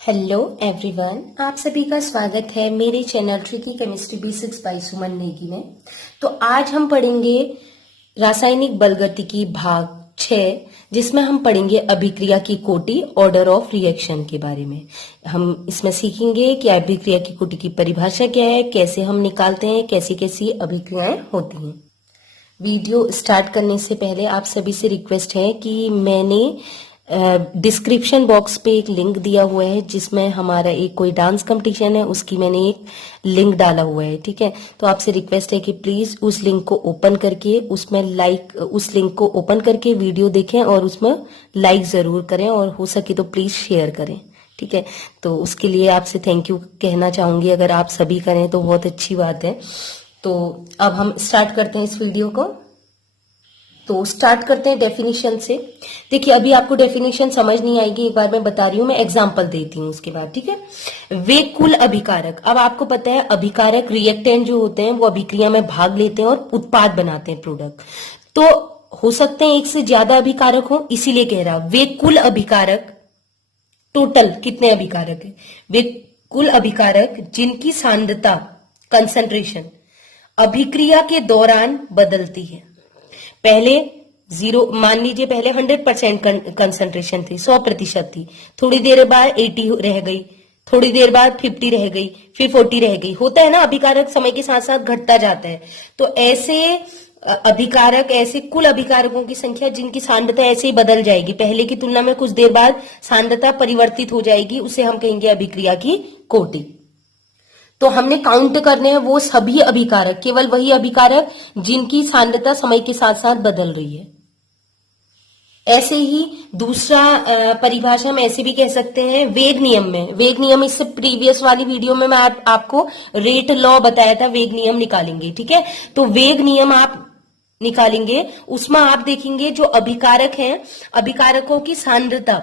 Hello everyone, आप सभी का स्वागत है मेरे channel tricky chemistry basics by Suman Negi में। तो आज हम पढ़ेंगे रासायनिक बलगतिकी भाग 6, जिसमें हम पढ़ेंगे अभिक्रिया की कोटि, ऑर्डर ऑफ रिएक्शन के बारे में। हम इसमें सीखेंगे कि अभिक्रिया की कोटि की परिभाषा क्या है, कैसे हम निकालते हैं, कैसी कैसी अभिक्रियाएं होती हैं। वीडियो स्टार्ट करने से पहले आप सभी से रिक्वेस्ट है कि मैंने डिस्क्रिप्शन बॉक्स पे एक लिंक दिया हुआ है, जिसमें हमारा एक कोई डांस कंपटीशन है, उसकी मैंने एक लिंक डाला हुआ है। ठीक है, तो आपसे रिक्वेस्ट है कि प्लीज उस लिंक को ओपन करके उस लिंक को ओपन करके वीडियो देखें और उसमें लाइक जरूर करें, और हो सके तो प्लीज शेयर करें। ठीक है, तो उसके लिए आपसे थैंक यू कहना चाहूंगी। अगर आप सभी करें तो बहुत अच्छी बात है। तो अब हम स्टार्ट करते हैं इस वीडियो को। तो स्टार्ट करते हैं डेफिनेशन से। देखिए, अभी आपको डेफिनेशन समझ नहीं आएगी, एक बार मैं बता रही हूं, मैं एग्जांपल देती हूं उसके बाद। ठीक है, वे कुल अभिकारक। अब आपको पता है अभिकारक रिएक्टेंट जो होते हैं वो अभिक्रिया में भाग लेते हैं और उत्पाद बनाते हैं, प्रोडक्ट। तो हो सकते हैं एक से ज्यादा अभिकारक हो, इसीलिए कह रहा वे कुल अभिकारक। टोटल कितने अभिकारक है? वे कुल अभिकारक जिनकी सांद्रता, कंसंट्रेशन, अभिक्रिया के दौरान बदलती है। पहले 0 मान लीजिए, पहले 100% कंसंट्रेशन थी, 100% थी, थोड़ी देर बाद 80 रह गई, थोड़ी देर बाद 50 रह गई, फिर 40 रह गई। होता है ना, अभिकारक समय के साथ साथ घटता जाता है। तो ऐसे अभिकारक, ऐसे कुल अभिकारकों की संख्या जिनकी सांद्रता ऐसे ही बदल जाएगी, पहले की तुलना में कुछ देर बाद सांद्रता परिवर्तित हो जाएगी, उसे हम कहेंगे अभिक्रिया की कोटि। तो हमने काउंट करने हैं वो सभी अभिकारक, केवल वही अभिकारक जिनकी सांद्रता समय के साथ साथ बदल रही है। ऐसे ही दूसरा परिभाषा में ऐसे भी कह सकते हैं वेग नियम में। वेग नियम, इससे प्रीवियस वाली वीडियो में मैं आपको रेट लॉ बताया था, वेग नियम निकालेंगे। ठीक है, तो वेग नियम आप निकालेंगे, उसमें आप देखेंगे जो अभिकारक हैं, अभिकारकों की सांद्रता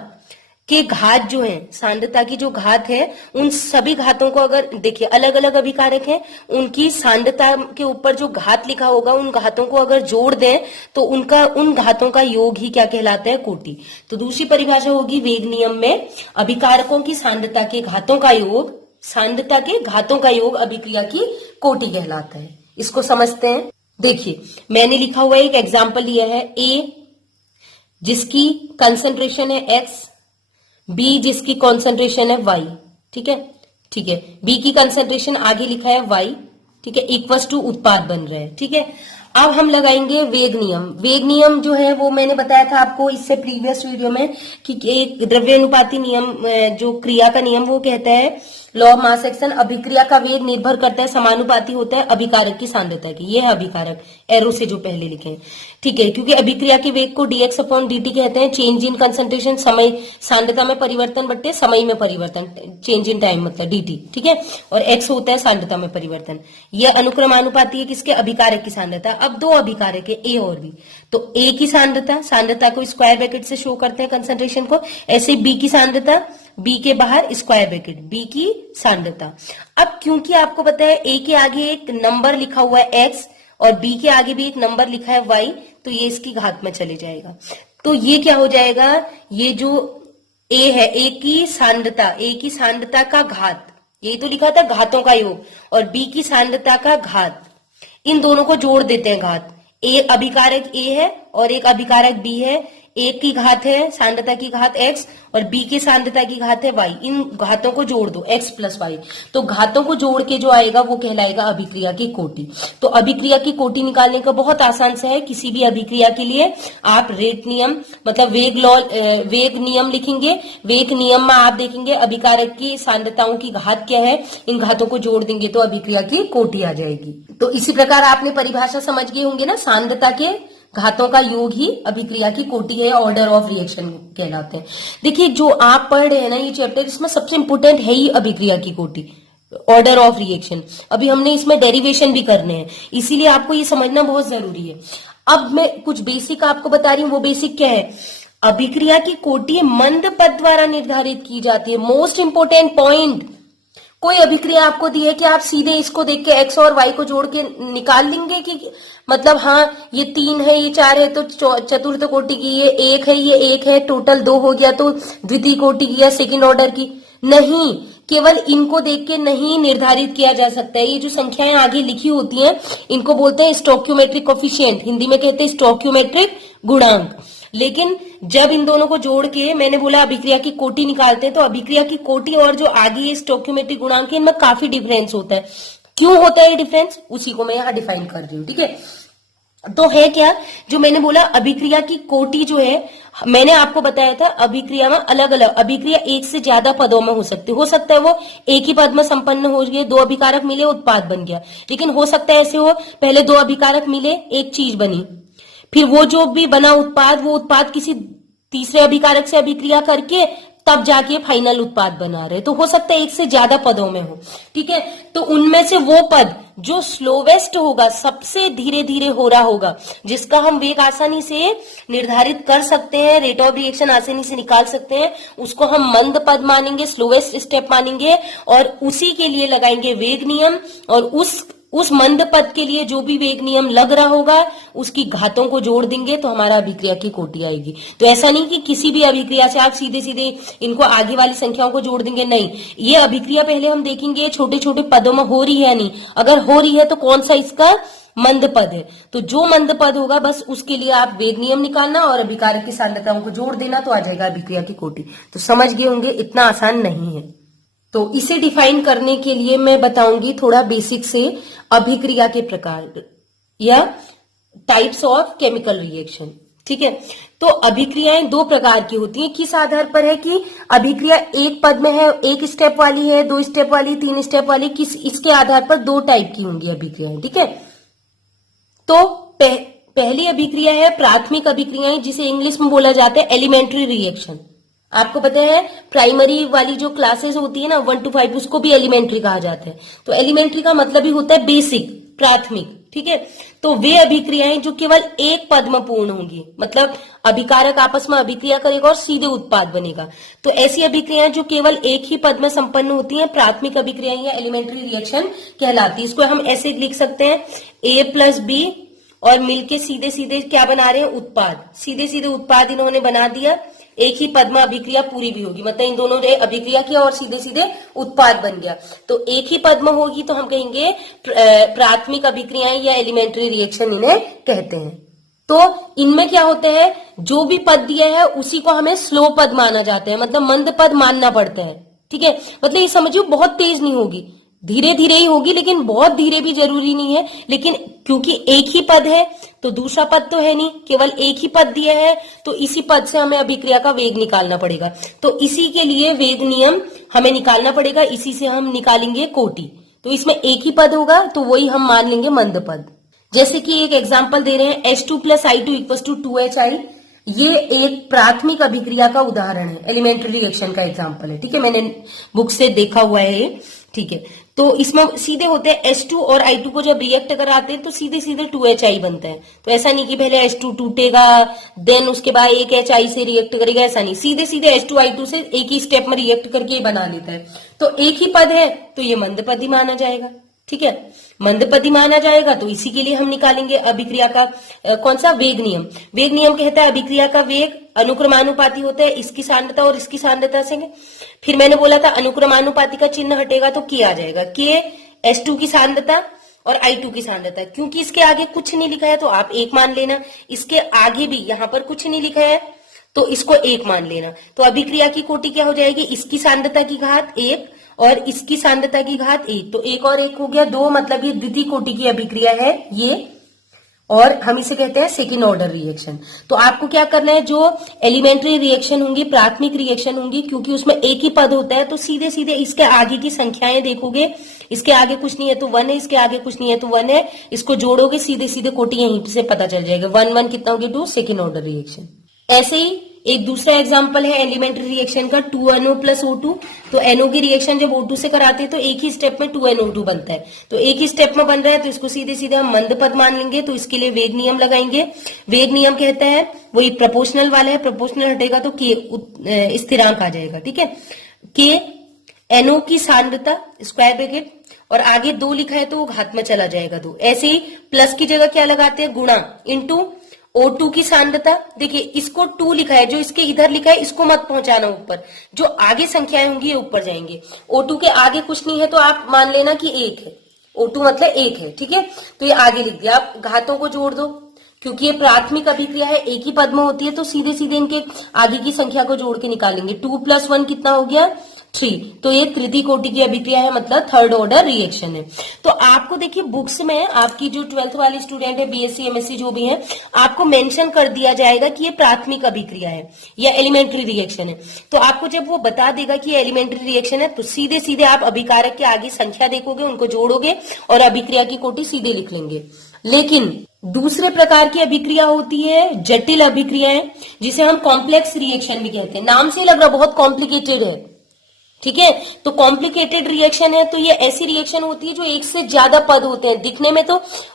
के घात जो है, सांद्रता की जो घात है, उन सभी घातों को अगर देखिए, अलग अलग अभिकारक हैं, उनकी सांद्रता के ऊपर जो घात लिखा होगा, उन घातों को अगर जोड़ दें तो उन घातों का योग ही क्या कहलाता है? कोटि। तो दूसरी परिभाषा होगी वेग नियम में, अभिकारकों की सांद्रता के घातों का योग, सांद्रता के घातों का योग अभिक्रिया की कोटि कहलाता है। इसको समझते हैं। देखिए, मैंने लिखा हुआ एक एग्जाम्पल लिया है, ए जिसकी कंसेंट्रेशन है एक्स, बी जिसकी कॉन्सेंट्रेशन है वाई। ठीक है, ठीक है, बी की कंसेंट्रेशन आगे लिखा है वाई। ठीक है, इक्वस टू उत्पाद बन रहे हैं। ठीक है, अब हम लगाएंगे वेग नियम। वेग नियम जो है वो मैंने बताया था आपको इससे प्रीवियस वीडियो में कि एक द्रव्यानुपाती नियम, जो क्रिया का नियम, वो कहता है लॉ ऑफ मास एक्शन, अभिक्रिया का वेग निर्भर करता है, समानुपाती होता है अभिकारक की सांद्रता की। ये है अभिकारक, एरो से जो पहले लिखे हैं। ठीक है, क्योंकि अभिक्रिया के वेग को dx अपॉन dt कहते हैं, चेंज इन कंसंट्रेशन, समय सांद्रता में परिवर्तन बट्टे समय में परिवर्तन, चेंज इन टाइम मतलब dt। ठीक है, और x होता है सांद्रता में परिवर्तन। यह अनुक्रमानुपाती है किसके? अभिकारक की सांद्रता। अब दो अभिकारक है a और b, तो a की सांद्रता को स्क्वायर ब्रैकेट से शो करते हैं कंसंट्रेशन को, ऐसे b की सांद्रता, b के बाहर स्क्वायर ब्रैकेट, b की सांद्रता। अब क्योंकि आपको पता है a के आगे एक नंबर लिखा हुआ है x और b के आगे भी एक नंबर लिखा है y, तो ये इसकी घात में चले जाएगा। तो ये क्या हो जाएगा? ये जो a है, a की सांद्रता का घात, यही तो लिखा था घातों का योग, और b की सांद्रता का घात, इन दोनों को जोड़ देते हैं घात। एक अभिकारक a है और एक अभिकारक b है, एक की घात है सांद्रता की घात x और b की सांद्रता की घात है y। इन घातों को जोड़ दो, x प्लस y, तो घातों को जोड़ के जो आएगा वो कहलाएगा अभिक्रिया की कोटि। तो अभिक्रिया की कोटि निकालने का बहुत आसान सा है। किसी भी अभिक्रिया के लिए आप रेट नियम मतलब वेग नियम लिखेंगे। वेग नियम में आप देखेंगे अभिकारक की सांद्रताओं की घात क्या है, इन घातों को जोड़ देंगे तो अभिक्रिया की कोटि आ जाएगी। तो इसी प्रकार आपने परिभाषा समझ गए होंगे ना, सांद्रता के घातों का योग ही अभिक्रिया की कोटि है, ऑर्डर ऑफ रिएक्शन कहलाते हैं। देखिए, जो आप पढ़ रहे हैं ना ये चैप्टर, इसमें सबसे इंपोर्टेंट है ही अभिक्रिया की कोटि, ऑर्डर ऑफ रिएक्शन। अभी हमने इसमें डेरिवेशन भी करने हैं, इसीलिए आपको ये समझना बहुत जरूरी है। अब मैं कुछ बेसिक आपको बता रही हूँ। वो बेसिक क्या है? अभिक्रिया की कोटि मंद पद द्वारा निर्धारित की जाती है। मोस्ट इंपोर्टेंट पॉइंट, कोई अभिक्रिया आपको दी है कि आप सीधे इसको देख के एक्स और वाई को जोड़ के निकाल लेंगे कि मतलब हाँ ये 3 है ये 4 है तो चतुर्थ कोटि की, ये 1 है ये 1 है, टोटल 2 हो गया तो द्वितीय कोटि की या सेकंड ऑर्डर की? नहीं, केवल इनको देख के नहीं निर्धारित किया जा सकता है। ये जो संख्याएं आगे लिखी होती हैं इनको बोलते हैं स्टोक्योमेट्रिक कोफिशिएंट, हिंदी में कहते हैं स्टोक्योमेट्रिक गुणांक। लेकिन जब इन दोनों को जोड़ के मैंने बोला अभिक्रिया की कोटि निकालते हैं, तो अभिक्रिया की कोटि और जो आगे ये स्टोक्योमेट्रिक गुणांक है इनमें काफी डिफरेंस होता है। क्यों होता है ये डिफरेंस, उसी को मैं यहाँ डिफाइन कर रही हूँ। ठीक है, तो है क्या, जो मैंने बोला अभिक्रिया की कोटि जो है, मैंने आपको बताया था अभिक्रिया में अलग अलग अभिक्रिया एक से ज्यादा पदों में हो सकता है वो एक ही पद में संपन्न हो गए, 2 अभिकारक मिले उत्पाद बन गया। लेकिन हो सकता है ऐसे हो पहले 2 अभिकारक मिले एक चीज बनी, फिर वो जो भी बना उत्पाद, वो उत्पाद किसी तीसरे अभिकारक से अभिक्रिया करके तब जाके फाइनल उत्पाद बना रहे, तो हो सकता है एक से ज्यादा पदों में हो। ठीक है, तो उनमें से वो पद जो स्लोवेस्ट होगा, सबसे धीरे धीरे हो रहा होगा, जिसका हम वेग आसानी से निर्धारित कर सकते हैं, रेट ऑफ रिएक्शन आसानी से निकाल सकते हैं, उसको हम मंद पद मानेंगे, स्लोवेस्ट स्टेप मानेंगे और उसी के लिए लगाएंगे वेग नियम। और उस मंद पद के लिए जो भी वेग नियम लग रहा होगा उसकी घातों को जोड़ देंगे तो हमारा अभिक्रिया की कोटि आएगी। तो ऐसा नहीं कि किसी भी अभिक्रिया से आप सीधे सीधे इनको आगे वाली संख्याओं को जोड़ देंगे, नहीं, ये अभिक्रिया पहले हम देखेंगे छोटे छोटे पदों में हो रही है या नहीं। अगर हो रही है तो कौन सा इसका मंद पद है, तो जो मंद पद होगा बस उसके लिए आप वेग नियम निकालना और अभिकारक की सांद्रताओं को जोड़ देना तो आ जाएगा अभिक्रिया की कोटि। तो समझ गए होंगे, इतना आसान नहीं है। तो इसे डिफाइन करने के लिए मैं बताऊंगी थोड़ा बेसिक से अभिक्रिया के प्रकार या टाइप्स ऑफ केमिकल रिएक्शन। ठीक है, तो अभिक्रियाएं 2 प्रकार की होती हैं। किस आधार पर है कि अभिक्रिया एक पद में है, 1 स्टेप वाली है, 2 स्टेप वाली, 3 स्टेप वाली, किस इसके आधार पर 2 टाइप की होंगी अभिक्रियाएं। ठीक है, तो पहली अभिक्रिया है प्राथमिक अभिक्रियाएं, जिसे इंग्लिश में बोला जाता है एलिमेंट्री रिएक्शन। आपको पता है प्राइमरी वाली जो क्लासेस होती है ना 1 to 5, उसको भी एलिमेंट्री कहा जाता है। तो एलिमेंट्री का मतलब ही होता है बेसिक, प्राथमिक। ठीक है, तो वे अभिक्रियाएं जो केवल एक पद में पूर्ण होंगी, मतलब अभिकारक आपस में अभिक्रिया करेगा और सीधे उत्पाद बनेगा, तो ऐसी अभिक्रियाएं जो केवल एक ही पद में संपन्न होती हैं प्राथमिक अभिक्रियाएं या एलिमेंट्री रिएक्शन कहलाती है। इसको हम ऐसे लिख सकते हैं A+B और मिलके सीधे सीधे क्या बना रहे हैं, उत्पाद। सीधे सीधे उत्पाद इन्होंने बना दिया, एक ही पद में अभिक्रिया पूरी भी होगी, मतलब इन दोनों ने अभिक्रिया किया और सीधे सीधे उत्पाद बन गया। तो एक ही पद में होगी तो हम कहेंगे प्राथमिक अभिक्रियाएं या एलिमेंट्री रिएक्शन इन्हें कहते हैं। तो इनमें क्या होता है, जो भी पद दिया है उसी को हमें स्लो पद माना जाता है, मतलब मंद पद मानना पड़ता है। ठीक है, मतलब ये समझिए बहुत तेज नहीं होगी, धीरे धीरे ही होगी, लेकिन बहुत धीरे भी जरूरी नहीं है। लेकिन क्योंकि एक ही पद है तो दूसरा पद तो है नहीं, केवल एक ही पद दिया है, तो इसी पद से हमें अभिक्रिया का वेग निकालना पड़ेगा। तो इसी के लिए वेग नियम हमें निकालना पड़ेगा, इसी से हम निकालेंगे कोटि। तो इसमें एक ही पद होगा तो वही हम मान लेंगे मंद पद। जैसे कि एक एग्जाम्पल दे रहे हैं H2 + I2 = 2HI, ये एक प्राथमिक अभिक्रिया का उदाहरण है, एलिमेंट्री रिएक्शन का एग्जाम्पल है। ठीक है, मैंने बुक से देखा हुआ है। ठीक है, तो इसमें सीधे होते हैं H2 और I2 को जब रिएक्ट कराते हैं तो सीधे सीधे 2HI बनता है। तो ऐसा नहीं कि पहले H2 टूटेगा देन उसके बाद एक HI से रिएक्ट करेगा, ऐसा नहीं, सीधे सीधे H2 I2 से एक ही स्टेप में रिएक्ट करके बना लेता है। तो एक ही पद है तो ये मंद पद ही माना जाएगा। ठीक है, मंद पद माना जाएगा, तो इसी के लिए हम निकालेंगे अभिक्रिया का कौन सा, वेग नियम। वेग नियम कहता है अभिक्रिया का वेग अनुक्रमानुपाती होता है इसकी सांद्रता और इसकी सांद्रता से। फिर मैंने बोला था अनुक्रमानुपाती का चिन्ह हटेगा तो K आ जाएगा, K H2 की सांद्रता और I2 की सांद्रता। क्योंकि इसके आगे कुछ नहीं लिखा है तो आप 1 मान लेना, इसके आगे भी यहाँ पर कुछ नहीं लिखा है तो इसको 1 मान लेना। तो अभिक्रिया की कोटि क्या हो जाएगी, इसकी सांद्रता की घात 1 और इसकी सांद्रता की घात 1, तो 1 और 1 हो गया 2, मतलब ये द्वितीय कोटि की अभिक्रिया है ये, और हम इसे कहते हैं सेकेंड ऑर्डर रिएक्शन। तो आपको क्या करना है, जो एलिमेंट्री रिएक्शन होंगी, प्राथमिक रिएक्शन होंगी, क्योंकि उसमें एक ही पद होता है तो सीधे सीधे इसके आगे की संख्याएं देखोगे, इसके आगे कुछ नहीं है तो 1 है, इसके आगे कुछ नहीं है तो 1 है, इसको जोड़ोगे सीधे सीधे कोटि यहीं से पता चल जाएगा, 1 1 कितना होगी 2, सेकेंड ऑर्डर रिएक्शन। ऐसे ही एक दूसरा एग्जांपल है एलिमेंट्री रिएक्शन का 2NO + O2। तो NO की रिएक्शन जब O2 से कराते हैं तो एक ही स्टेप में 2NO2 बनता है, तो एक ही स्टेप में बन रहा है तो इसको सीधे सीधे हम मंद पद मान लेंगे। तो इसके लिए वेग नियम लगाएंगे। वेग नियम कहता है वही प्रोपोर्शनल वाला है, प्रोपोर्शनल हटेगा तो K स्थिरांक आ जाएगा। ठीक है, K NO की सांद्रता स्क्वायर ब्रैकेट और आगे 2 लिखा है तो वो घात में चला जाएगा 2। ऐसे ही प्लस की जगह क्या लगाते हैं, गुणा, इंटू O2 की सांद्रता। देखिए इसको 2 लिखा है, जो इसके इधर लिखा है इसको मत पहुंचाना ऊपर, जो आगे संख्याएं होंगी ये ऊपर जाएंगे। O2 के आगे कुछ नहीं है तो आप मान लेना कि 1 है, O2 मतलब 1 है, ठीक है। तो ये आगे लिख दिया। आप घातों को जोड़ दो, क्योंकि ये प्राथमिक अभिक्रिया है, एक ही पद में होती है, तो सीधे सीधे इनके आगे की संख्या को जोड़ के निकालेंगे। 2 + 1 कितना हो गया, 3। तो ये तृतीय कोटि की अभिक्रिया है, मतलब थर्ड ऑर्डर रिएक्शन है। तो आपको देखिए बुक्स में आपकी जो 12th वाली स्टूडेंट है, BSc MSc जो भी है, आपको मेंशन कर दिया जाएगा कि ये प्राथमिक अभिक्रिया है या एलिमेंट्री रिएक्शन है। तो आपको जब वो बता देगा कि ये एलिमेंट्री रिएक्शन है तो सीधे सीधे आप अभिकारक के आगे संख्या देखोगे, उनको जोड़ोगे और अभिक्रिया की कोटि सीधे लिख लेंगे। लेकिन दूसरे प्रकार की अभिक्रिया होती है जटिल अभिक्रियाएं, जिसे हम कॉम्प्लेक्स रिएक्शन भी कहते हैं। नाम से लग रहा बहुत कॉम्प्लिकेटेड है, ठीक है। तो कॉम्प्लिकेटेड रिएक्शन है तो ये ऐसी रिएक्शन होती है जो एक से ज्यादा पद होते हैं। दिखने में तो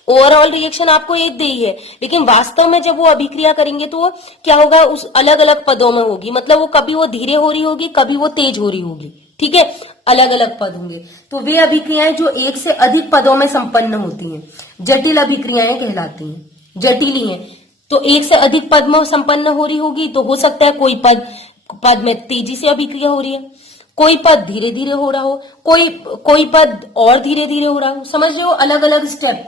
ओवरऑल रिएक्शन आपको एक दे ही है, लेकिन वास्तव में जब वो अभिक्रिया करेंगे तो वो क्या होगा, उस अलग अलग पदों में होगी। मतलब वो कभी वो धीरे हो रही होगी, कभी वो तेज हो रही होगी, ठीक है। अलग अलग पद होंगे। तो वे अभिक्रियाएं जो एक से अधिक पदों में संपन्न होती हैं जटिल अभिक्रियाएं कहलाती हैं, जटिली हैं। तो एक से अधिक पद में संपन्न हो रही होगी तो हो सकता है कोई पद में तेजी से अभिक्रिया हो रही है, कोई पद धीरे धीरे हो रहा हो, कोई पद और धीरे धीरे हो रहा हो। समझ रहे हो, अलग अलग स्टेप,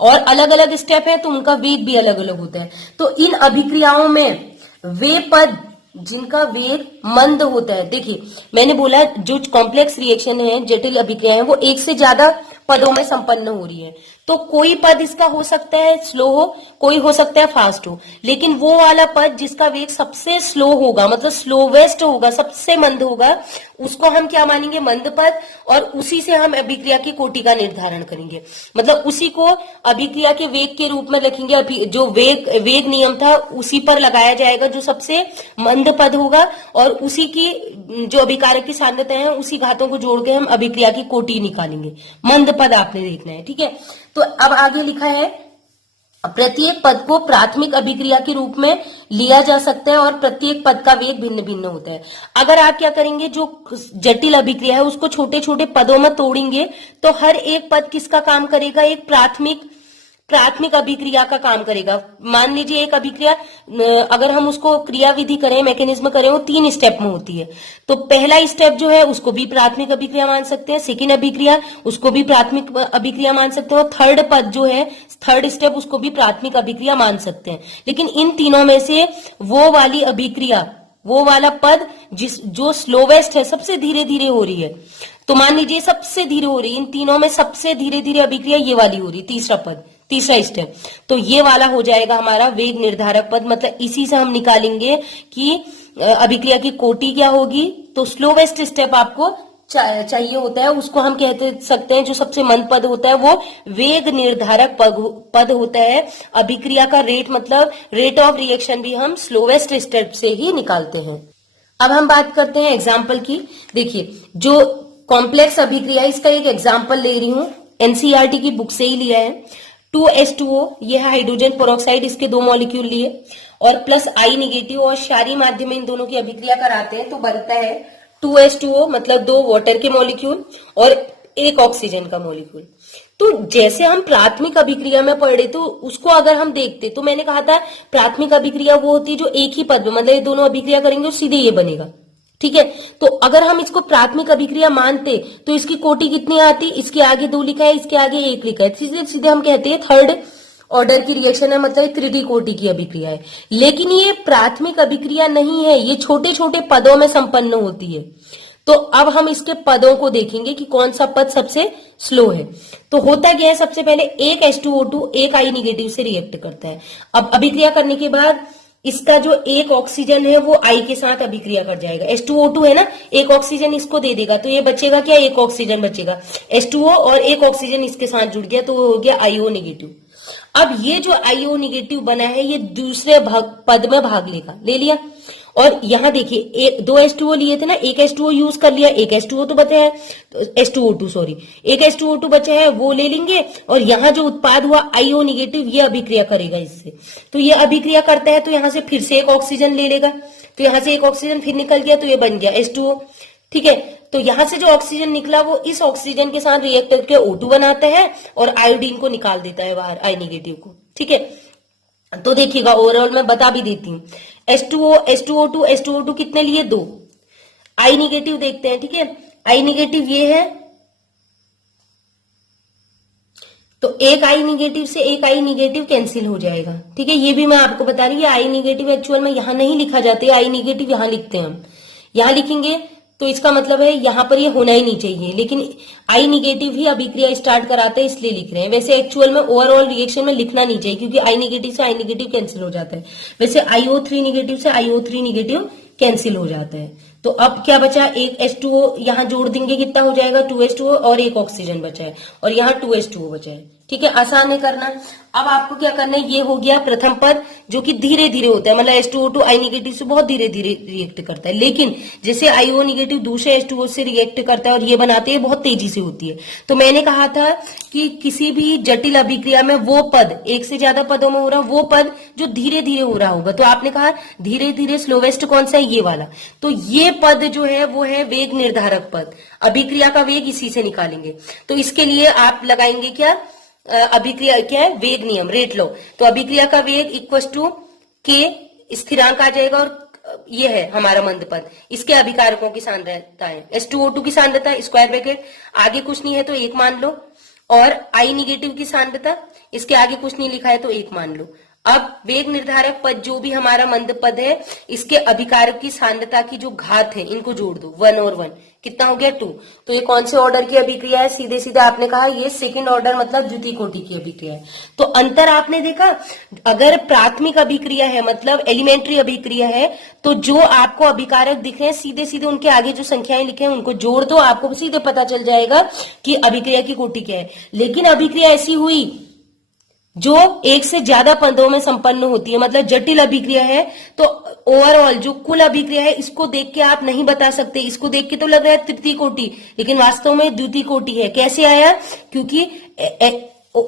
और अलग अलग स्टेप है तो उनका वेग भी अलग अलग होता है। तो इन अभिक्रियाओं में वे पद जिनका वेग मंद होता है, देखिए मैंने बोला जो कॉम्प्लेक्स रिएक्शन है, जटिल अभिक्रिया है, वो एक से ज्यादा पदों में संपन्न हो रही है। तो कोई पद इसका हो सकता है स्लो हो, कोई हो सकता है फास्ट हो, लेकिन वो वाला पद जिसका वेग सबसे स्लो होगा, मतलब स्लोवेस्ट होगा, सबसे मंद होगा, उसको हम क्या मानेंगे, मंद पद, और उसी से हम अभिक्रिया की कोटि का निर्धारण करेंगे। मतलब उसी को अभिक्रिया के वेग के रूप में रखेंगे। जो वेग नियम था उसी पर लगाया जाएगा, जो सबसे मंद पद होगा, और उसी की जो अभिकारक की सांद्रता है उसी घातों को जोड़ के हम अभिक्रिया की कोटि निकालेंगे। मंद पद आपने देखना है, ठीक है। तो अब आगे लिखा है प्रत्येक पद को प्राथमिक अभिक्रिया के रूप में लिया जा सकता है और प्रत्येक पद का वेग भिन्न भिन्न होता है। अगर आप क्या करेंगे, जो जटिल अभिक्रिया है उसको छोटे छोटे पदों में तोड़ेंगे तो हर एक पद किसका काम करेगा, एक प्राथमिक अभिक्रिया का काम करेगा। मान लीजिए एक अभिक्रिया, अगर हम उसको क्रियाविधि करें, मैकेनिज्म करें, वो 3 स्टेप में होती है। तो पहला स्टेप जो है उसको भी प्राथमिक अभिक्रिया मान सकते हैं, सेकेंड अभिक्रिया उसको भी प्राथमिक अभिक्रिया मान सकते हैं, और थर्ड पद जो है, थर्ड स्टेप, उसको भी प्राथमिक अभिक्रिया मान सकते हैं। लेकिन इन तीनों में से वो वाली अभिक्रिया, वो वाला पद जो स्लोवेस्ट है, सबसे धीरे धीरे हो रही है, तो मान लीजिए सबसे धीरे हो रही है, इन तीनों में सबसे धीरे धीरे अभिक्रिया ये वाली हो रही, तीसरा पद, तीसरा स्टेप, तो ये वाला हो जाएगा हमारा वेग निर्धारक पद। मतलब इसी से हम निकालेंगे कि अभिक्रिया की कोटि क्या होगी। तो स्लोवेस्ट स्टेप आपको चाहिए होता है, उसको हम कहते सकते हैं, जो सबसे मंद पद होता है वो वेग निर्धारक पद होता है। अभिक्रिया का रेट, मतलब रेट ऑफ रिएक्शन भी हम स्लोवेस्ट स्टेप से ही निकालते हैं। अब हम बात करते हैं एग्जाम्पल की। देखिए जो कॉम्प्लेक्स अभिक्रिया, इसका एक एग्जाम्पल ले रही हूं, एनसीईआरटी की बुक से ही लिया है। 2H2O, यह है हाइड्रोजन पेरोक्साइड, इसके 2 मॉलिक्यूल लिए, और प्लस I नेगेटिव और क्षारीय माध्यम में इन दोनों की अभिक्रिया कराते हैं तो बनता है 2H2O, मतलब 2 वाटर के मॉलिक्यूल और 1 ऑक्सीजन का मॉलिक्यूल। तो जैसे हम प्राथमिक अभिक्रिया में पढ़े तो उसको अगर हम देखते तो मैंने कहा था प्राथमिक अभिक्रिया वो होती है जो एक ही पद में, मतलब ये दोनों अभिक्रिया करेंगे और सीधे ये बनेगा, ठीक है। तो अगर हम इसको प्राथमिक अभिक्रिया मानते तो इसकी कोटि कितनी आती, इसके आगे 2 लिखा है, इसके आगे 1 लिखा है, सीधे सीधे हम कहते हैं थर्ड ऑर्डर की रिएक्शन है, मतलब तृतीय कोटि की अभिक्रिया है। लेकिन ये प्राथमिक अभिक्रिया नहीं है, ये छोटे छोटे पदों में संपन्न होती है। तो अब हम इसके पदों को देखेंगे कि कौन सा पद सबसे स्लो है। तो होता क्या है, सबसे पहले एक H2O2 एक I नेगेटिव से रिएक्ट करता है। अब अभिक्रिया करने के बाद इसका जो 1 ऑक्सीजन है वो I के साथ अभिक्रिया कर जाएगा। H2O2 है ना, 1 ऑक्सीजन इसको दे देगा तो ये बचेगा क्या, 1 ऑक्सीजन बचेगा। H2O और 1 ऑक्सीजन इसके साथ जुड़ गया तो हो गया IO नेगेटिव। अब ये जो IO नेगेटिव बना है ये दूसरे पद में भाग ले लिया। और यहां देखिए 2 H2O लिए थे ना, 1 H2O यूज कर लिया, 1 H2O तो बचा है, H2O2 सॉरी, 1 H2O2 बचा है वो ले लेंगे, और यहां जो उत्पाद हुआ IO नेगेटिव ये अभिक्रिया करेगा इससे। तो ये अभिक्रिया करता है तो यहां से फिर से 1 ऑक्सीजन ले लेगा, तो यहां से 1 ऑक्सीजन फिर निकल गया तो ये बन गया H2O। ठीक है। तो यहां से जो ऑक्सीजन निकला वो इस ऑक्सीजन के साथ रिएक्ट करके O2 बनाता है और आयोडीन को निकाल देता है बाहर, आई नेगेटिव को। ठीक है, तो देखिएगा ओवरऑल मैं बता भी देती हूँ। H2O, H2O2, H2O2 कितने लिए? 2। आई नेगेटिव देखते हैं। ठीक है, आई नेगेटिव ये है, तो एक आई नेगेटिव से एक आई नेगेटिव कैंसिल हो जाएगा। ठीक है, ये भी मैं आपको बता रही हूँ। आई नेगेटिव एक्चुअल में यहां नहीं लिखा जाता, आई नेगेटिव यहां लिखते हैं हम। यहां लिखेंगे तो इसका मतलब है यहां पर ये होना ही नहीं चाहिए, लेकिन आई नेगेटिव ही अभिक्रिया स्टार्ट कराते हैं इसलिए लिख रहे हैं। वैसे एक्चुअल में ओवरऑल रिएक्शन में लिखना नहीं चाहिए, क्योंकि आई नेगेटिव से आई नेगेटिव कैंसिल हो जाता है। वैसे IO3 नेगेटिव से IO3 नेगेटिव कैंसिल हो जाता है। तो अब क्या बचा? एक H2O यहां जोड़ देंगे, कितना हो जाएगा? 2H2O, और एक ऑक्सीजन बचा है, और यहाँ 2H2O बचा है। ठीक है, आसान है करना। अब आपको क्या करना है, ये हो गया प्रथम पद, जो कि धीरे धीरे होता है, मतलब H2O2 आई नेगेटिव से बहुत धीरे धीरे रिएक्ट करता है, लेकिन जैसे IO नेगेटिव दूसरे H2O से रिएक्ट करता है और ये बनाते हैं, बहुत तेजी से होती है। तो मैंने कहा था कि किसी भी जटिल अभिक्रिया में वो पद, एक से ज्यादा पदों में हो रहा, वो पद जो धीरे धीरे हो रहा होगा। तो आपने कहा धीरे धीरे स्लोवेस्ट कौन सा है? ये वाला। तो ये पद जो है वो है वेग निर्धारक पद। अभिक्रिया का वेग इसी से निकालेंगे। तो इसके लिए आप लगाएंगे क्या? अभिक्रिया क्या है? वेग नियम, रेट लो। तो अभिक्रिया का वेग इक्वल टू के स्थिरांक आ जाएगा, और ये है हमारा मंद पद। इसके अभिकारकों की सांद्रता है H2O2 की सांद्रता, स्क्वायर ब्रैकेट, आगे कुछ नहीं है तो 1 मान लो, और आई निगेटिव की सांद्रता, इसके आगे कुछ नहीं लिखा है तो 1 मान लो। अब वेग निर्धारक पद जो भी हमारा मंद पद है, इसके अभिकारक की सांद्रता की जो घात है, इनको जोड़ दो, 1 और 1, कितना हो गया? 2। तो ये कौन से ऑर्डर की अभिक्रिया है? सीधे सीधे आपने कहा ये सेकंड ऑर्डर, मतलब द्वितीय कोटि की अभिक्रिया है। तो अंतर आपने देखा, अगर प्राथमिक अभिक्रिया है, मतलब एलिमेंट्री अभिक्रिया है, तो जो आपको अभिकारक दिख रहे हैं, सीधे सीधे उनके आगे जो संख्याएं लिखे हैं उनको जोड़ दो, आपको सीधे पता चल जाएगा कि अभिक्रिया की कोटि क्या है। लेकिन अभिक्रिया ऐसी हुई जो एक से ज्यादा पदों में संपन्न होती है, मतलब जटिल अभिक्रिया है, तो ओवरऑल जो कुल अभिक्रिया है, इसको देख के आप नहीं बता सकते। इसको देख के तो लग रहा है तृतीय कोटि, लेकिन वास्तव में द्वितीय कोटि है। कैसे आया? क्योंकि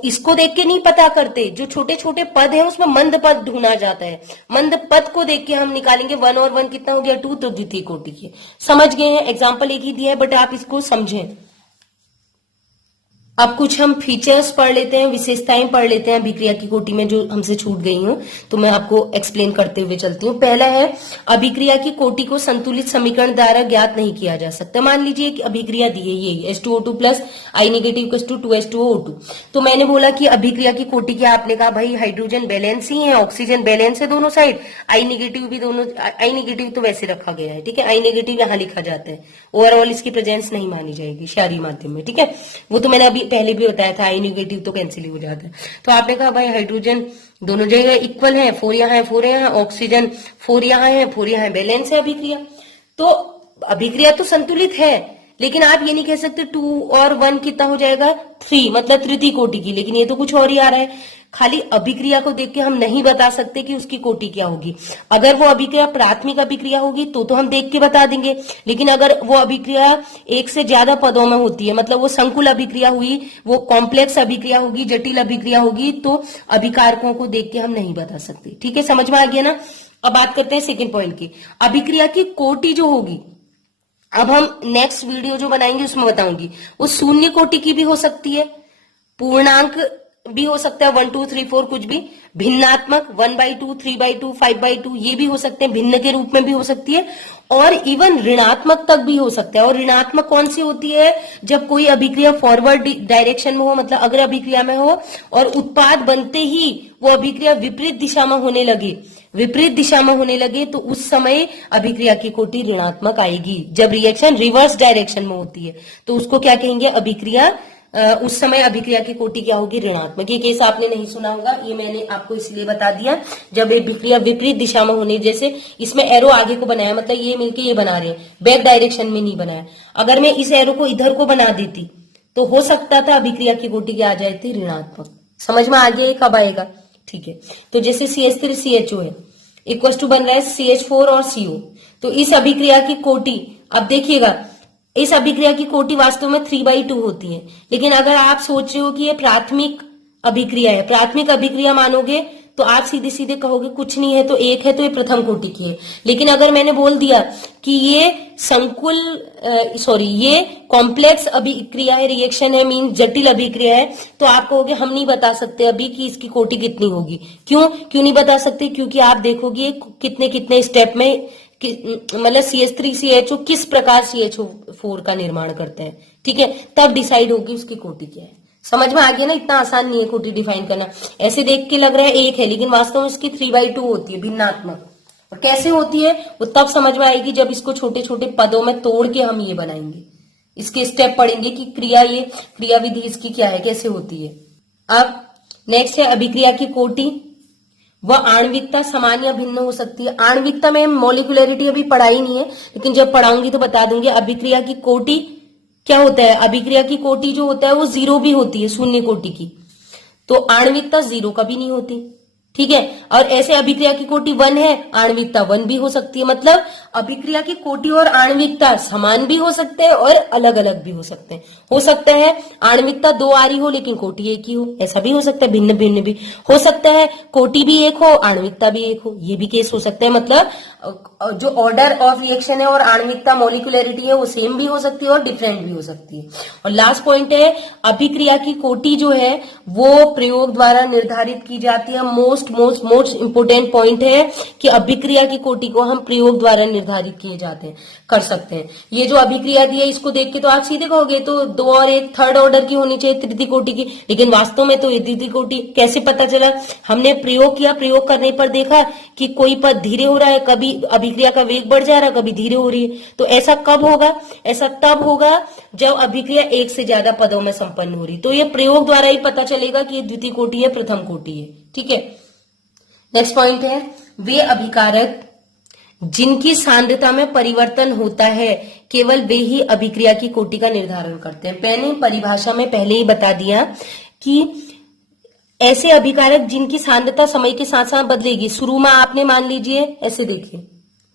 इसको देख के नहीं पता करते, जो छोटे छोटे पद हैं उसमें मंद पद ढूंढा जाता है। मंद पद को देख के हम निकालेंगे, 1 और 1 कितना हो गया? 2, तो द्वितीय कोटि की। समझ गए हैं? एग्जाम्पल एक ही दिया है, बट आप इसको समझें। अब कुछ हम फीचर्स पढ़ लेते हैं, विशेषताएं पढ़ लेते हैं अभिक्रिया की कोटि में जो हमसे छूट गई हूं, तो मैं आपको एक्सप्लेन करते हुए चलती हूँ। पहला है, अभिक्रिया की कोटि को संतुलित समीकरण द्वारा ज्ञात नहीं किया जा सकता। मान लीजिए कि अभिक्रिया दी है ये H2O2 plus I negative equals to 2H2O2। तो मैंने बोला कि अभिक्रिया की कोटि क्या? आपने कहा भाई हाइड्रोजन बैलेंस ही है, ऑक्सीजन बैलेंस है दोनों साइड, आई नेगेटिव भी दोनों, आई नेगेटिव तो वैसे रखा गया है। ठीक है, आई नेगेटिव यहाँ लिखा जाता है, ओवरऑल इसकी प्रेजेंस नहीं मानी जाएगी क्षारीय माध्यम में। ठीक है, वो तो मैंने अभी पहले भी बताया था, आई नेगेटिव तो कैंसिल ही हो जाता है। तो आपने कहा भाई हाइड्रोजन दोनों जगह इक्वल है, 4 यहाँ है 4 यहाँ, ऑक्सीजन 4 यहाँ है 4 यहाँ है, बैलेंस है अभिक्रिया। तो अभिक्रिया तो संतुलित है, लेकिन आप ये नहीं कह सकते 2 और 1 कितना हो जाएगा? 3, मतलब तृतीय कोटि की। लेकिन ये तो कुछ और ही आ रहा है। खाली अभिक्रिया को देख के हम नहीं बता सकते कि उसकी कोटि क्या होगी। अगर वो अभिक्रिया प्राथमिक अभिक्रिया होगी तो हम देख के बता देंगे, लेकिन अगर वो अभिक्रिया एक से ज्यादा पदों में होती है, मतलब वो संकुल अभिक्रिया हुई, वो कॉम्प्लेक्स अभिक्रिया होगी, जटिल अभिक्रिया होगी, तो अभिकारकों को देख के हम नहीं बता सकते। ठीक है, समझ में आ गया ना? अब बात करते हैं सेकेंड पॉइंट की, अभिक्रिया की कोटि जो होगी। अब हम नेक्स्ट वीडियो जो बनाएंगे उसमें बताऊंगी, वो शून्य कोटि की भी हो सकती है, पूर्णांक भी हो सकता है, 1 2 3 4 कुछ भी, भिन्नात्मक 1/2 3/2 5/2 ये भी हो सकते हैं, भिन्न के रूप में भी हो सकती है, और इवन ऋणात्मक तक भी हो सकता है। और ऋणात्मक कौन सी होती है? जब कोई अभिक्रिया फॉरवर्ड डायरेक्शन में हो, मतलब अग्र अभिक्रिया में हो, और उत्पाद बनते ही वो अभिक्रिया विपरीत दिशा में होने लगे, विपरीत दिशा में होने लगे, तो उस समय अभिक्रिया की कोटि ऋणात्मक आएगी। जब रिएक्शन रिवर्स डायरेक्शन में होती है तो उसको क्या कहेंगे? अभिक्रिया। उस समय अभिक्रिया की कोटि क्या होगी? ऋणात्मक। ये केस आपने नहीं सुना होगा, ये मैंने आपको इसलिए बता दिया, जब अभिक्रिया विपरीत दिशा में होने, जैसे इसमें एरो आगे को बनाया, मतलब ये मिलके ये बना रहे हैं, बैक डायरेक्शन में नहीं बनाया। अगर मैं इस एरो को इधर को बना देती तो हो सकता था अभिक्रिया की कोटि क्या आ जाए थी? ऋणात्मक। समझ में आ गया ये कब आएगा? ठीक है, तो जैसे CH3 CHO है, इक्वल टू बन रहा है CH4 और CO। तो इस अभिक्रिया की कोटि, अब देखिएगा, इस अभिक्रिया की कोटि वास्तव में 3/2 होती है, लेकिन अगर आप सोच रहे हो कि ये प्राथमिक अभिक्रिया है, प्राथमिक अभिक्रिया मानोगे तो आप सीधे सीधे कहोगे कुछ नहीं है तो एक है तो ये प्रथम कोटि की है। लेकिन अगर मैंने बोल दिया कि ये ये कॉम्प्लेक्स अभिक्रिया है, रिएक्शन है, मीन जटिल अभिक्रिया है, तो आप कहोगे हम नहीं बता सकते अभी कि इसकी कोटि कितनी होगी। क्यों नहीं बता सकते? क्योंकि आप देखोगे कितने कितने स्टेप में मतलब CH3CHO किस प्रकार CHO4 का निर्माण करते हैं, ठीक है, तब डिसाइड होगी उसकी कोटि क्या है। समझ में आ गया ना? इतना आसान नहीं है कोटि डिफाइन करना। ऐसे देख के लग रहा है एक है, लेकिन वास्तव में इसकी 3/2 होती है, भिन्नात्मक। और कैसे होती है वो तब समझ में आएगी जब इसको छोटे छोटे पदों में तोड़ के हम ये बनाएंगे, इसके स्टेप पढ़ेंगे कि क्रिया विधि इसकी क्या है, कैसे होती है। अब नेक्स्ट है अभिक्रिया की कोटि। वह आणविकता समान या भिन्न हो सकती है। आणविकता में मॉलिक्यूलरिटी अभी पढ़ाई नहीं है, लेकिन जब पढ़ाऊंगी तो बता दूंगी। अभिक्रिया की कोटि क्या होता है? अभिक्रिया की कोटि जो होता है वो 0 भी होती है, शून्य कोटि की। तो आणविकता 0 कभी नहीं होती, ठीक है। और ऐसे अभिक्रिया की कोटि 1 है, आणविकता 1 भी हो सकती है। मतलब अभिक्रिया की कोटि और आणविकता समान भी हो सकते हैं और अलग अलग भी हो सकते हैं। हो सकता है आणविकता 2 आ रही हो लेकिन कोटि एक ही हो, ऐसा भी हो सकता है। भिन्न भिन्न भी हो सकता है, कोटि भी एक हो आणविकता भी एक हो, ये भी केस हो सकता है। मतलब जो ऑर्डर ऑफ रिएक्शन है और आणविकता मॉलिक्यूलरिटी है वो सेम भी हो सकती है और डिफरेंट भी हो सकती है। और लास्ट पॉइंट है अभिक्रिया की कोटि जो है वो प्रयोग द्वारा निर्धारित की जाती है। मोस्ट इंपोर्टेंट पॉइंट है कि अभिक्रिया की कोटि को हम प्रयोग द्वारा निर्धारित किए जाते हैं, कर सकते हैं। ये जो अभिक्रिया दी है इसको देख के तो आप सीधे कहोगे तो 2 और 1 थर्ड ऑर्डर की होनी चाहिए, तृतीय कोटि की, लेकिन वास्तव में तो ये तृतीय कोटि। कैसे पता चला? हमने प्रयोग किया, प्रयोग करने पर देखा कि कोई पद धीरे हो रहा है, कभी अभिक्रिया का वेग बढ़ जा रहा है, कभी धीरे हो रही है। तो ऐसा कब होगा? ऐसा तब होगा जब अभिक्रिया एक से ज्यादा पदों में संपन्न हो रही। तो ये प्रयोग द्वारा ही पता चलेगा कि ये द्वितीय कोटि है, प्रथम कोटि है, ठीक है। नेक्स्ट पॉइंट है वे अभिकारक जिनकी सांद्रता में परिवर्तन होता है केवल वे ही अभिक्रिया की कोटि का निर्धारण करते हैं। मैंने परिभाषा में पहले ही बता दिया कि ऐसे अभिकारक जिनकी सांद्रता समय के साथ साथ बदलेगी। शुरू में आपने मान लीजिए ऐसे देखिए,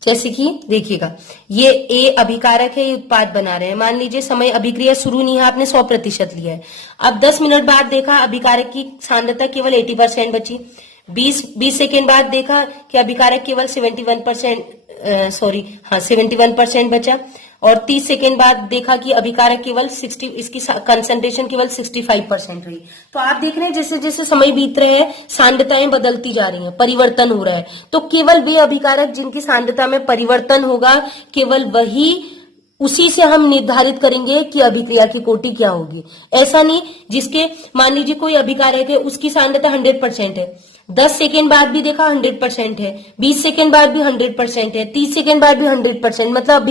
जैसे कि देखिएगा ये ए अभिकारक है, ये उत्पाद बना रहे हैं। मान लीजिए समय अभिक्रिया शुरू नहीं है, आपने 100% लिया है। अब 10 मिनट बाद देखा अभिकारक की सांद्रता केवल 80% बची। 20 सेकेंड बाद देखा कि अभिकारक केवल 71% बचा। और 30 सेकेंड बाद देखा कि अभिकारक केवल 60, इसकी कंसंट्रेशन केवल 65% रही। तो आप देख रहे हैं जैसे जैसे समय बीत रहे हैं सांद्रताएं बदलती जा रही हैं, परिवर्तन हो रहा है। तो केवल वे अभिकारक जिनकी सांद्रता में परिवर्तन होगा, केवल वही, उसी से हम निर्धारित करेंगे कि अभिक्रिया की कोटि क्या होगी। ऐसा नहीं जिसके मान लीजिए कोई अभिकारक है उसकी सांद्रता 100% है, 10 सेकेंड बाद भी देखा 100% है, 20 सेकेंड बाद भी 100% है, 30 सेकेंड बाद भी 100%। मतलब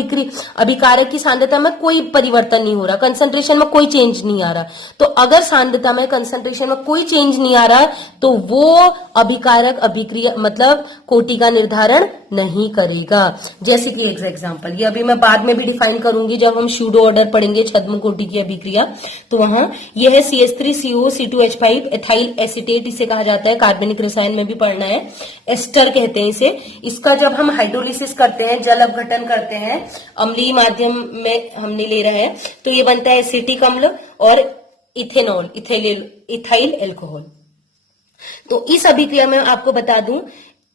अभिकारक की सांद्रता में कोई परिवर्तन नहीं हो रहा, कंसंट्रेशन में कोई चेंज नहीं आ रहा। तो अगर सांद्रता में कंसंट्रेशन में कोई चेंज नहीं आ रहा तो वो अभिकारक अभिक्रिया मतलब कोटि का निर्धारण नहीं करेगा। जैसे कि एग्जाम्पल, ये अभी मैं बाद में भी डिफाइन करूंगी जब हम स्यूडो ऑर्डर पढ़ेंगे छद्म कोटि की अभिक्रिया। तो वहां यह है CH3CO C2H5 एथाइल एसीटेट, इसे कहा जाता है, कार्बनिक रसायन में भी पढ़ना है, एस्टर कहते हैं इसे। इसका जब हम हाइड्रोलिसिस करते हैं, जल अपघटन करते हैं, अम्लीय माध्यम में हमने ले रहे हैं तो ये बनता है एसिटिक अम्ल और इथेनॉल, इथाइल एल्कोहल। तो इस अभिक्रिया में आपको बता दूं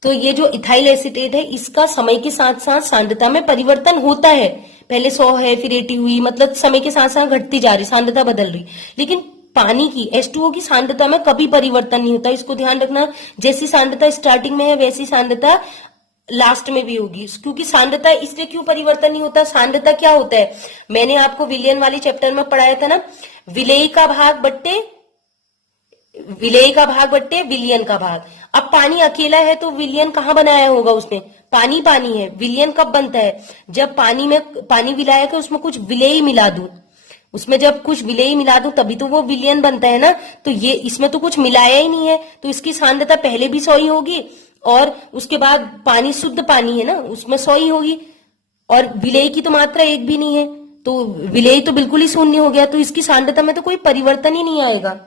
तो ये जो इथाइल एसीटेट है इसका समय के साथ साथ सांद्रता में परिवर्तन होता है। पहले 100 है फिर 80 हुई, मतलब समय के साथ साथ घटती जा रही, सांद्रता बदल रही। लेकिन पानी की H2O की सांद्रता में कभी परिवर्तन नहीं होता, इसको ध्यान रखना। जैसी सांद्रता स्टार्टिंग में है वैसी सांद्रता लास्ट में भी होगी। क्योंकि सांद्रता इसलिए क्यों परिवर्तन नहीं होता? सांद्रता क्या होता है, मैंने आपको विलयन वाले चैप्टर में पढ़ाया था ना, विलेय का भाग बट्टे विलयन का भाग। अब पानी अकेला है तो विलयन कहाँ बनाया होगा उसने? पानी है। विलयन कब बनता है? जब पानी में पानी विलाया के उसमें कुछ विलेय मिला दूं, उसमें जब कुछ विलेय मिला दूं तभी तो वो विलयन बनता है ना। तो ये इसमें तो कुछ मिलाया ही नहीं है, तो इसकी सांद्रता पहले भी 100 ही होगी और उसके बाद पानी शुद्ध पानी है ना उसमें 100 ही होगी, और विलेय की तो मात्रा 1 भी नहीं है, तो विलेय तो बिल्कुल ही शून्य हो गया। तो इसकी सांद्रता में तो कोई परिवर्तन ही नहीं आएगा।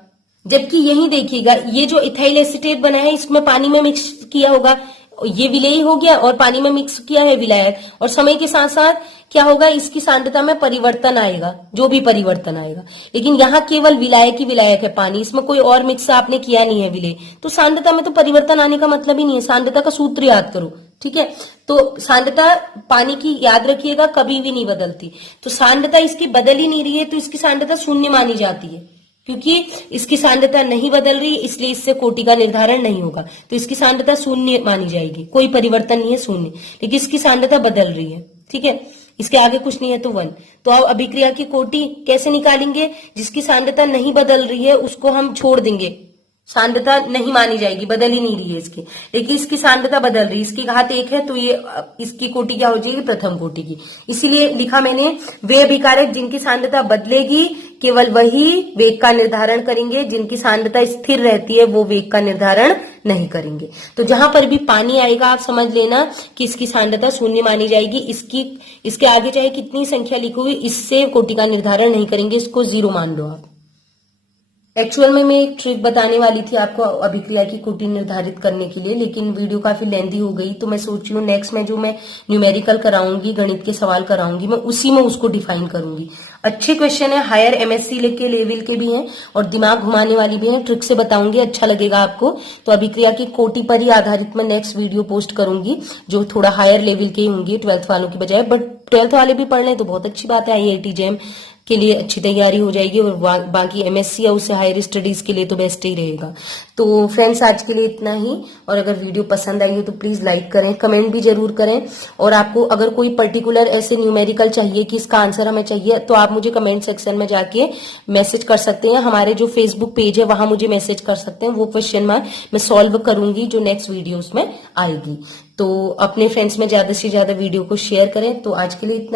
जबकि यही देखिएगा ये जो इथाइल एसीटेट बना है इसमें पानी में मिक्स किया होगा, ये विलेय हो गया और पानी में मिक्स किया है विलायक, और समय के साथ साथ क्या होगा, इसकी सांद्रता में परिवर्तन आएगा, जो भी परिवर्तन आएगा। लेकिन यहाँ केवल विलायक ही विलायक है पानी, इसमें कोई और मिक्स आपने किया नहीं है विलेय, तो सांद्रता में तो परिवर्तन आने का मतलब ही नहीं है। सांद्रता का सूत्र याद करो, ठीक है। तो सांद्रता पानी की याद रखिएगा कभी भी नहीं बदलती, तो सांद्रता इसकी बदल ही नहीं रही है, तो इसकी सांद्रता शून्य मानी जाती है। क्योंकि इसकी सांद्रता नहीं बदल रही, इसलिए इससे कोटि का निर्धारण नहीं होगा, तो इसकी सांद्रता शून्य मानी जाएगी, कोई परिवर्तन नहीं है, शून्य। लेकिन इसकी सांद्रता बदल रही है, ठीक है, इसके आगे कुछ नहीं है तो 1। तो अब अभिक्रिया की कोटि कैसे निकालेंगे? जिसकी सांद्रता नहीं बदल रही है उसको हम छोड़ देंगे, सांद्रता नहीं मानी जाएगी, बदल ही नहीं रही है इसकी। लेकिन इसकी सांद्रता बदल रही है, इसकी घात 1 है, तो ये इसकी कोटि क्या हो जाएगी? प्रथम कोटि की। इसीलिए लिखा मैंने, वे अभिकारक जिनकी सांद्रता बदलेगी केवल वही वेग का निर्धारण करेंगे, जिनकी सांद्रता स्थिर रहती है वो वेग का निर्धारण नहीं करेंगे। तो जहां पर भी पानी आएगा आप समझ लेना कि इसकी सांद्रता शून्य मानी जाएगी, इसके आगे चाहे कितनी संख्या लिखी हुई, इससे कोटि का निर्धारण नहीं करेंगे, इसको 0 मान लो आप। एक्चुअल में मैं एक ट्रिक बताने वाली थी आपको अभिक्रिया की कोटि निर्धारित करने के लिए, लेकिन वीडियो काफी लेंथी हो गई, तो मैं सोच रही हूँ नेक्स्ट में जो मैं न्यूमेरिकल कराऊंगी, गणित के सवाल कराऊंगी, मैं उसी में उसको डिफाइन करूंगी। अच्छे क्वेश्चन है, हायर एमएससी के लेवल के भी हैं और दिमाग घुमाने वाली भी हैं, ट्रिक से बताऊंगी, अच्छा लगेगा आपको। तो अभिक्रिया की कोटि पर ही आधारित मैं नेक्स्ट वीडियो पोस्ट करूंगी, जो थोड़ा हायर लेवल के ही होंगी 12th वालों की बजाय, बट 12th वाले भी पढ़ लें तो बहुत अच्छी बात है, IIT JEM के लिए अच्छी तैयारी हो जाएगी, और बाकी एमएससी या उससे हायर स्टडीज के लिए तो बेस्ट ही रहेगा। तो फ्रेंड्स आज के लिए इतना ही, और अगर वीडियो पसंद आई हो तो प्लीज लाइक करें, कमेंट भी जरूर करें, और आपको अगर कोई पर्टिकुलर ऐसे न्यूमेरिकल चाहिए कि इसका आंसर हमें चाहिए, तो आप मुझे कमेंट सेक्शन में जाके मैसेज कर सकते हैं। हमारे जो फेसबुक पेज है वहां मुझे मैसेज कर सकते हैं, वो क्वेश्चन मैं सॉल्व करूंगी जो नेक्स्ट वीडियोस में आएगी। तो अपने फ्रेंड्स में ज्यादा से ज्यादा वीडियो को शेयर करें। तो आज के लिए इतना।